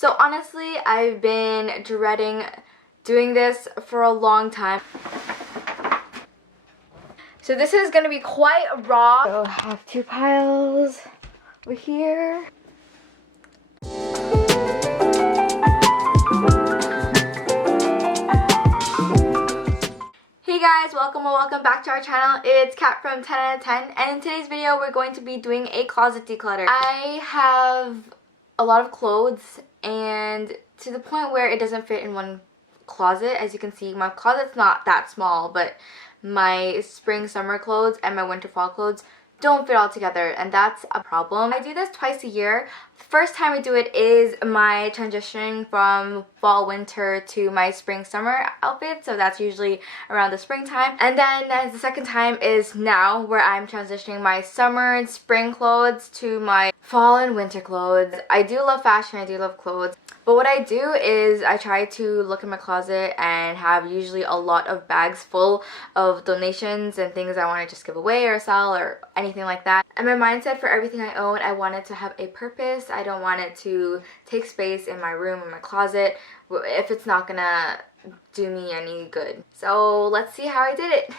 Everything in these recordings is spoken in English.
So honestly, I've been dreading doing this for a long time. So this is gonna be quite raw. So I have two piles over here. Hey guys, welcome back to our channel. It's Kat from 10 out of 10, and in today's video we're going to be doing a closet declutter. I have a lot of clothes, and to the point where it doesn't fit in one closet. As you can see, my closet's not that small, but my spring summer clothes and my winter fall clothes don't fit all together, and that's a problem. I do this twice a year. The first time I do it is my transition from fall winter to my spring summer outfit, so that's usually around the springtime. And then the second time is now, where I'm transitioning my summer and spring clothes to my fall and winter clothes. I do love fashion, I do love clothes. But what I do is I try to look in my closet and have usually a lot of bags full of donations and things I want to just give away or sell or anything like that. And my mindset for everything I own, I want it to have a purpose. I don't want it to take space in my room or my closet if it's not gonna do me any good. So let's see how I did it.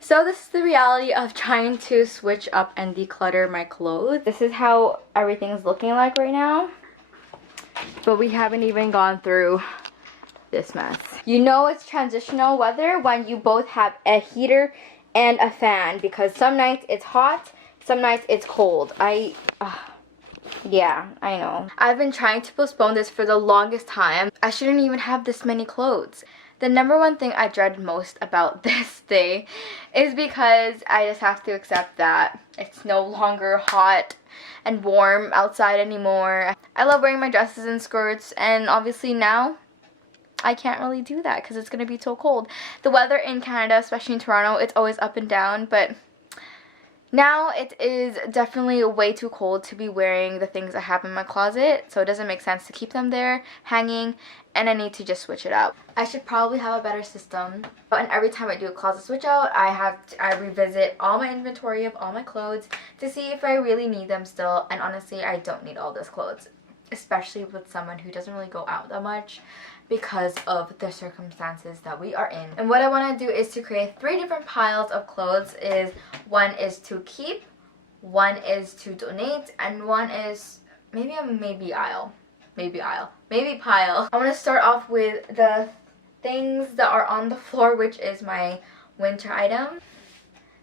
So this is the reality of trying to switch up and declutter my clothes. This is how everything's looking like right now. But we haven't even gone through this mess. You know it's transitional weather when you both have a heater and a fan, because some nights it's hot, some nights it's cold. Yeah, I know. I've been trying to postpone this for the longest time. I shouldn't even have this many clothes. The number one thing I dread most about this day is because I just have to accept that it's no longer hot and warm outside anymore. I love wearing my dresses and skirts, and obviously now I can't really do that because it's going to be so cold. The weather in Canada, especially in Toronto, it's always up and down, but now it is definitely way too cold to be wearing the things I have in my closet, so it doesn't make sense to keep them there hanging, and I need to just switch it out. I should probably have a better system, and every time I do a closet switch out, I revisit all my inventory of all my clothes to see if I really need them still, and honestly I don't need all those clothes, especially with someone who doesn't really go out that much because of the circumstances that we are in. And what I want to do is to create 3 different piles of clothes. One is to keep, one is to donate, and one is maybe pile. I want to start off with the things that are on the floor, which is my winter item.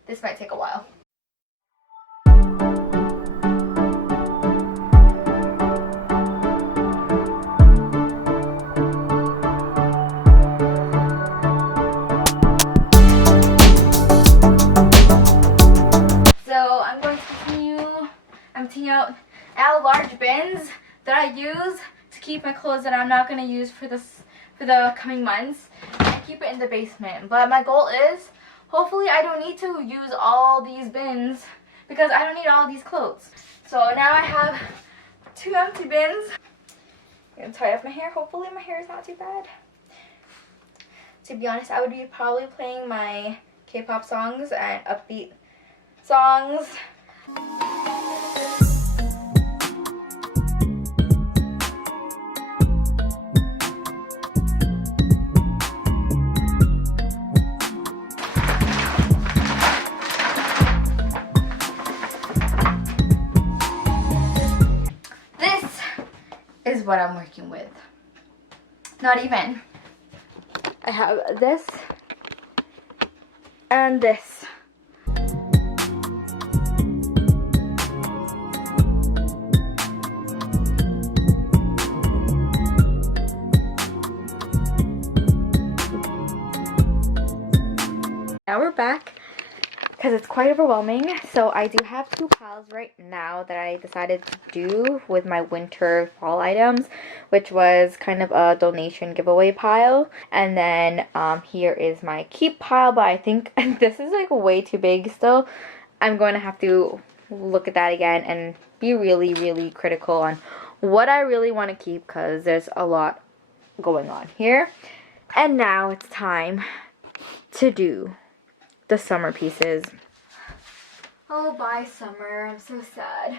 This might take a while. Out. I have large bins that I use to keep my clothes that I'm not going to use for the coming months. I keep it in the basement, but my goal is hopefully I don't need to use all these bins because I don't need all these clothes. So now I have 2 empty bins. I'm going to tie up my hair. Hopefully my hair is not too bad. To be honest, I would be probably playing my K-pop songs and upbeat songs. Is what I'm working with. Not even. I have this and this. Now we're back because it's quite overwhelming. So I do have 2 piles right now that I decided to do with my winter fall items, which was kind of a donation giveaway pile. And then here is my keep pile, but I think this is like way too big still. I'm going to have to look at that again and be really critical on what I really want to keep, because there's a lot going on here. And now it's time to do the summer pieces. Oh, bye summer. I'm so sad.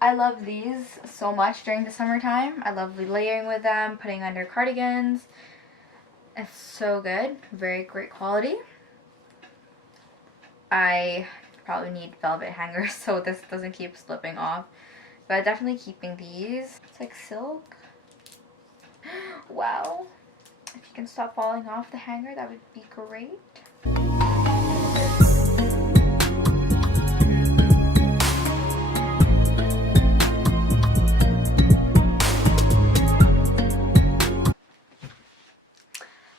I love these so much during the summertime. I love layering with them, putting under cardigans. It's so good. Very great quality. I probably need velvet hangers so this doesn't keep slipping off. But definitely keeping these. It's like silk. Wow. If you can stop falling off the hanger, that would be great.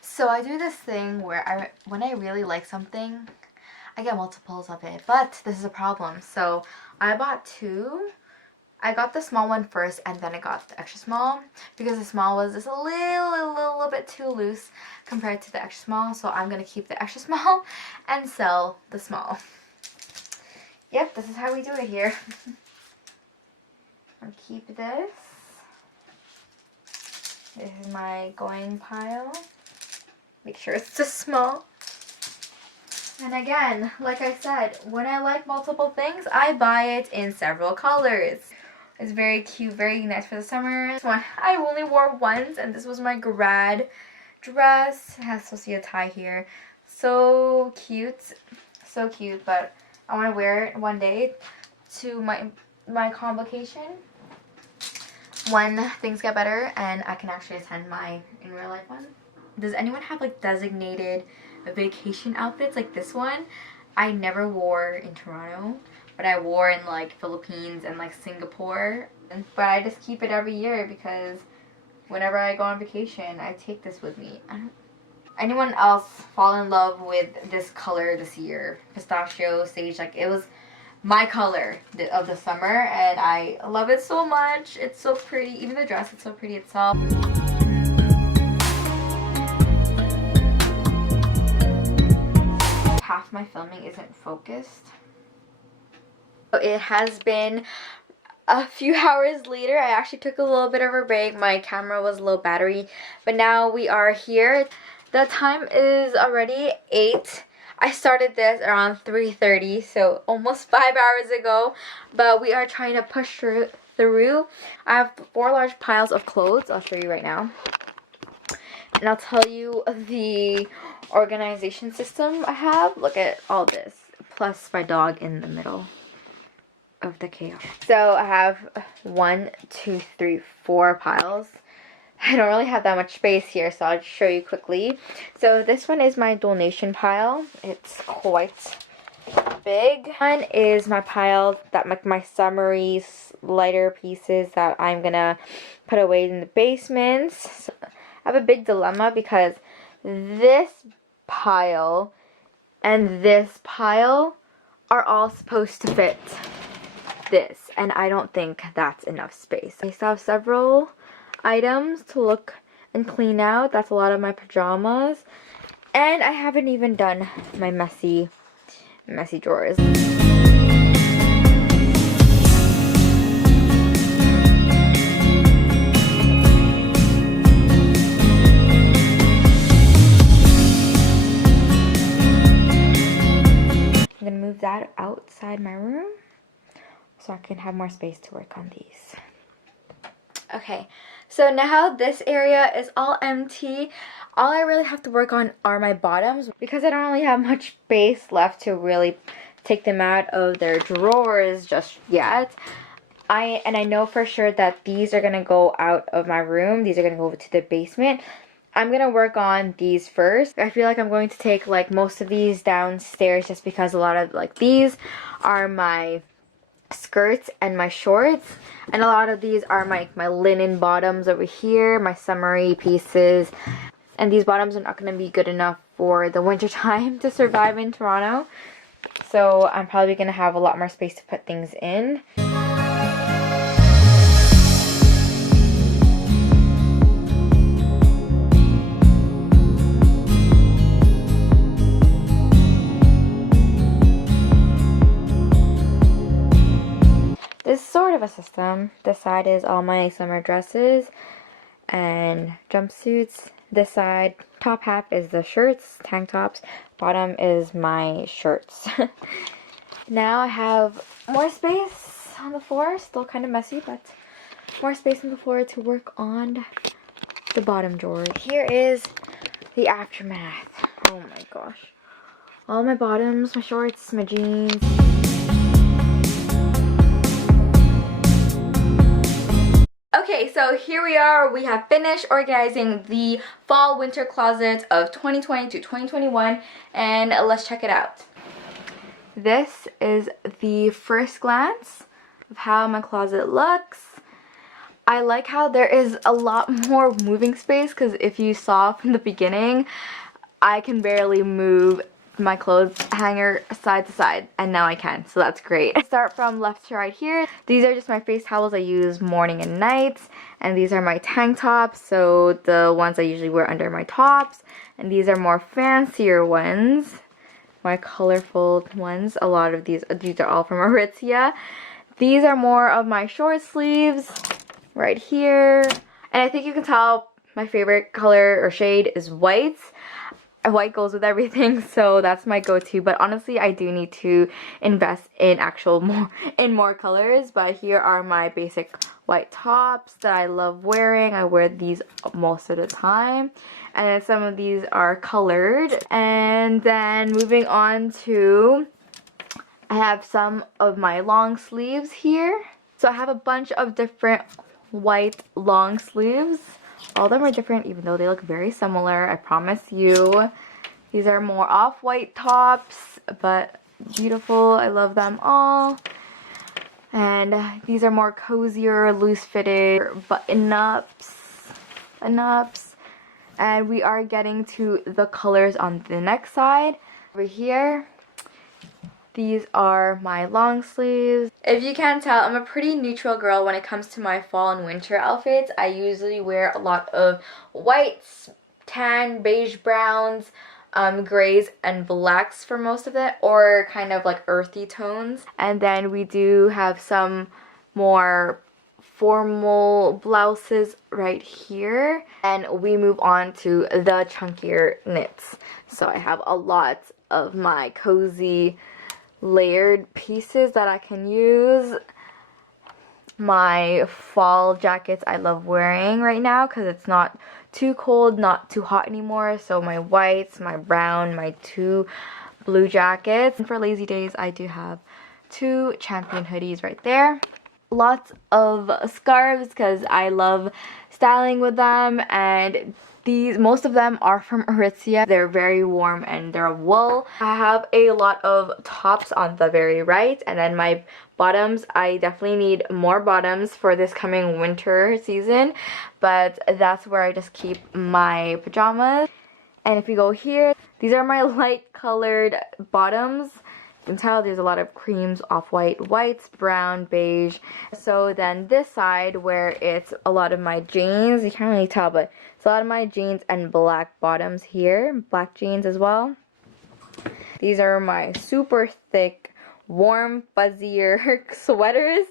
So I do this thing where when I really like something, I get multiples of it. But this is a problem. So I bought two. I got the small one first and then I got the extra small because the small was just a little bit too loose compared to the extra small. So I'm going to keep the extra small and sell the small. Yep, this is how we do it here. I'll keep this. This is my going pile. Make sure it's just small. And again, like I said, when I like multiple things, I buy it in several colors. It's very cute, very nice for the summer. This one I only wore once, and this was my grad dress. It has supposed to be a tie here. So cute, but I want to wear it one day to my convocation when things get better and I can actually attend my in real life one. Does anyone have like designated vacation outfits like this one? I never wore in Toronto, but I wore in like Philippines and like Singapore. But I just keep it every year because whenever I go on vacation, I take this with me. Anyone else fall in love with this color this year? Pistachio, sage, like it was my color of the summer and I love it so much. It's so pretty. Even the dress, it's so pretty itself. Half my filming isn't focused. It has been a few hours later. I actually took a little bit of a break. My camera was low battery, but now we are here. The time is already 8. I started this around 3:30, so almost 5 hours ago, but we are trying to push through. I have 4 large piles of clothes. I'll show you right now. And I'll tell you the organization system I have. Look at all this, plus my dog in the middle of the chaos. So I have 1, 2, 3, 4 piles. I don't really have that much space here, so I'll show you quickly. So this one is my donation pile. It's quite big. One is my pile that my summery lighter pieces that I'm gonna put away in the basement. So I have a big dilemma because this pile and this pile are all supposed to fit this, and I don't think that's enough space. I still have several items to look and clean out. That's a lot of my pajamas, and I haven't even done my messy drawers. I'm gonna move that outside my room so I can have more space to work on these. Okay, so now this area is all empty. All I really have to work on are my bottoms because I don't really have much space left to really take them out of their drawers just yet. I know for sure that these are gonna go out of my room. These are gonna go over to the basement. I'm gonna work on these first. I feel like I'm going to take like most of these downstairs just because a lot of like these are my skirts and my shorts, and a lot of these are my linen bottoms over here, my summery pieces, and these bottoms are not going to be good enough for the winter time to survive in Toronto, so I'm probably going to have a lot more space to put things in. them. This side is all my summer dresses and jumpsuits. This side, top half is the shirts, tank tops. Bottom is my shirts. Now I have more space on the floor. Still kind of messy, but more space on the floor to work on the bottom drawers. Here is the aftermath. Oh my gosh. All my bottoms, my shorts, my jeans. Okay, so here we are. We have finished organizing the fall winter closet of 2020 to 2021, and let's check it out. This is the first glance of how my closet looks. I like how there is a lot more moving space, because if you saw from the beginning, I can barely move my clothes hanger side to side, and now I can, so that's great. I start from left to right here. These are just my face towels I use morning and night, and these are my tank tops, so the ones I usually wear under my tops, and these are more fancier ones, my colorful ones. A lot of these are all from Aritzia. These are more of my short sleeves right here, and I think you can tell my favorite color or shade is white. White goes with everything, so that's my go-to. But honestly, I do need to invest in more colors. But here are my basic white tops that I love wearing. I wear these most of the time, and then some of these are colored. And then moving on to, I have some of my long sleeves here. So I have a bunch of different white long sleeves. All of them are different, even though they look very similar, I promise you. These are more off-white tops, but beautiful. I love them all. And these are more cozier, loose-fitted button-ups. And we are getting to the colors on the next side. Over here, these are my long sleeves. If you can't tell, I'm a pretty neutral girl when it comes to my fall and winter outfits. I usually wear a lot of whites, tan, beige browns, grays, and blacks for most of it, or kind of like earthy tones. And then we do have some more formal blouses right here. And we move on to the chunkier knits. So I have a lot of my cozy layered pieces that I can use. My fall jackets I love wearing right now because it's not too cold, not too hot anymore. So my whites, my brown, my two blue jackets. And for lazy days, I do have two Champion hoodies right there. Lots of scarves because I love styling with them, and most of them are from Aritzia. They're very warm and they're wool. I have a lot of tops on the very right, and then my bottoms. I definitely need more bottoms for this coming winter season, but that's where I just keep my pajamas. And if we go here, these are my light colored bottoms. You can tell there's a lot of creams, off-white, whites, brown, beige. So then this side where it's a lot of my jeans, you can't really tell, but it's a lot of my jeans and black bottoms here, black jeans as well. These are my super thick, warm, fuzzier sweaters.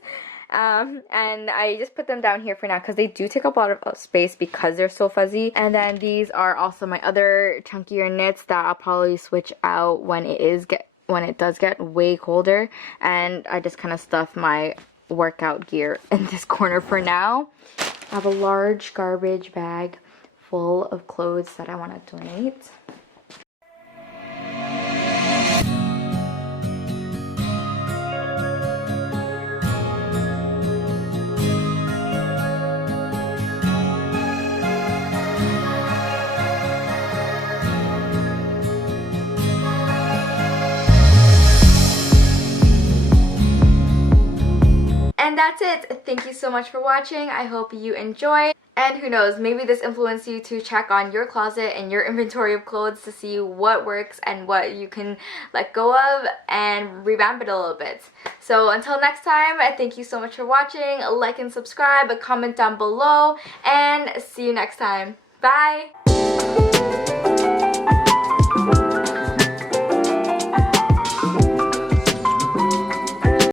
And I just put them down here for now because they do take up a lot of space because they're so fuzzy. And then these are also my other chunkier knits that I'll probably switch out when it does get way colder, and I just kind of stuff my workout gear in this corner for now. I have a large garbage bag full of clothes that I want to donate. And that's it. Thank you so much for watching. I hope you enjoyed. And who knows, maybe this influenced you to check on your closet and your inventory of clothes to see what works and what you can let go of and revamp it a little bit. So until next time, thank you so much for watching. Like and subscribe, comment down below, and see you next time. Bye!